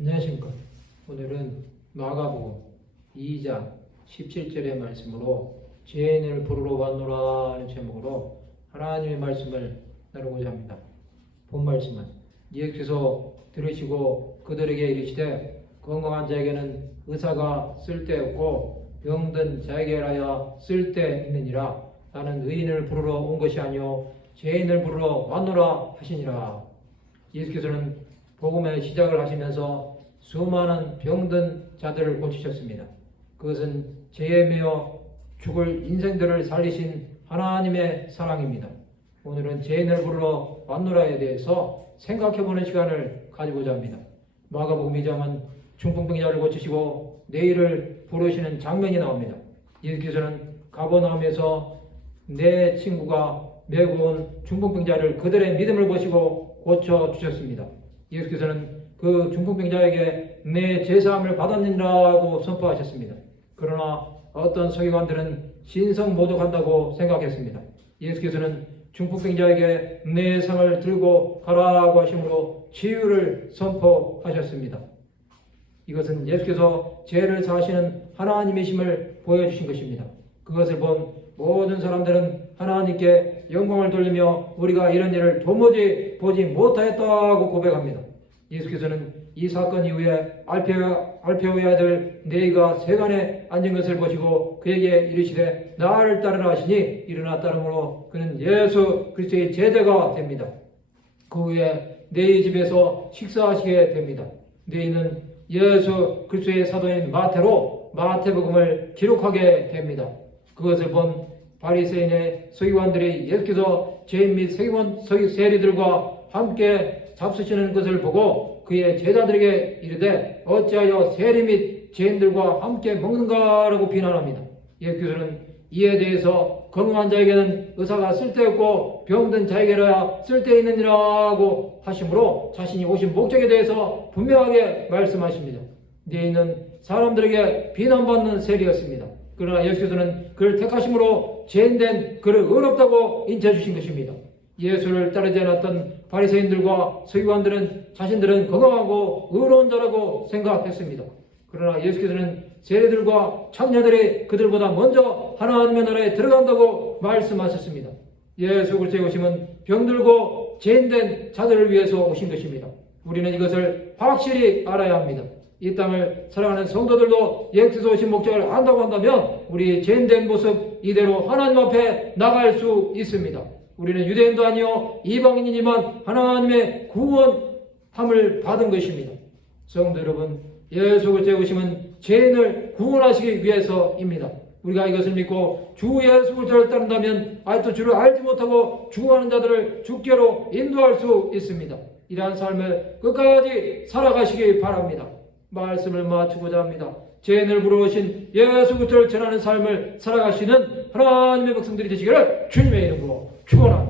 안녕하십니까. 오늘은 마가복음 2장 17절의 말씀으로 죄인을 부르러 왔노라 하는 제목으로 하나님의 말씀을 나누고자 합니다. 본 말씀은 예수께서 들으시고 그들에게 이르시되 건강한 자에게는 의사가 쓸데없고 병든 자에게라야 쓸데 있느니라 나는 의인을 부르러 온 것이 아니요 죄인을 부르러 왔노라 하시니라 예수께서는 복음의 시작을 하시면서 수많은 병든 자들을 고치셨습니다. 그것은 죄에 매여 죽을 인생들을 살리신 하나님의 사랑입니다. 오늘은 죄인을 부르러 왔노라에 대해서 생각해보는 시간을 가지고자 합니다. 마가복음 2장은 중풍병자를 고치시고 내일을 부르시는 장면이 나옵니다. 예수께서는 가버나움에서 내 친구가 메고 온 중풍병자를 그들의 믿음을 보시고 고쳐 주셨습니다. 예수께서는 그 중풍병자에게 내 제사함을 받았느라고 선포하셨습니다. 그러나 어떤 서기관들은 신성 모독한다고 생각했습니다. 예수께서는 중풍병자에게 내 상을 들고 가라고 하심으로 치유를 선포하셨습니다. 이것은 예수께서 죄를 사하시는 하나님이심을 보여주신 것입니다. 그것을 본 모든 사람들은 하나님께 영광을 돌리며 우리가 이런 일을 도무지 보지 못하였다고 고백합니다. 예수께서는 이 사건 이후에 알페오, 알페오의 아들 네이가 세간에 앉은 것을 보시고 그에게 이르시되 나를 따르라 하시니 일어나 따름으로 그는 예수 그리스도의 제자가 됩니다. 그 후에 네이 집에서 식사하시게 됩니다. 네이는 예수 그리스도의 사도인 마태로 마태복음을 기록하게 됩니다. 그것을 본 바리새인의 서기관들이 예수께서 죄인 및 서기관 서기 세리들과 함께 잡수시는 것을 보고 그의 제자들에게 이르되 어찌하여 세리 및 죄인들과 함께 먹는가라고 비난합니다. 예수께서는 이에 대해서 건강한 자에게는 의사가 쓸데없고 병든 자에게라 쓸데있느니라고 하심으로 자신이 오신 목적에 대해서 분명하게 말씀하십니다. 네이는 사람들에게 비난받는 세리였습니다. 그러나 예수께서는 그를 택하심으로 죄인된 그를 의롭다고 인정해 주신 것입니다. 예수를 따르지 않았던 바리새인들과 서기관들은 자신들은 건강하고 의로운 자라고 생각했습니다. 그러나 예수께서는 세례들과 청년들이 그들보다 먼저 하나님의 나라에 들어간다고 말씀하셨습니다. 예수 그리스도의 오심은 병들고 죄인된 자들을 위해서 오신 것입니다. 우리는 이것을 확실히 알아야 합니다. 이 땅을 사랑하는 성도들도 예수께서 오신 목적을 안다고 한다면 우리 죄인된 모습 이대로 하나님 앞에 나갈 수 있습니다. 우리는 유대인도 아니요 이방인이지만 하나님의 구원함을 받은 것입니다. 성도 여러분, 예수 그리스도의 오심은 죄인을 구원하시기 위해서입니다. 우리가 이것을 믿고 주 예수 그리스도를 따른다면 아직도 주를 알지 못하고 죽어가는 자들을 주께로 인도할 수 있습니다. 이러한 삶을 끝까지 살아가시기 바랍니다. 말씀을 마치고자 합니다. 죄인을 부르신 예수 그리스도를 전하는 삶을 살아가시는 하나님의 백성들이 되시기를 주님의 이름으로 축원합니다.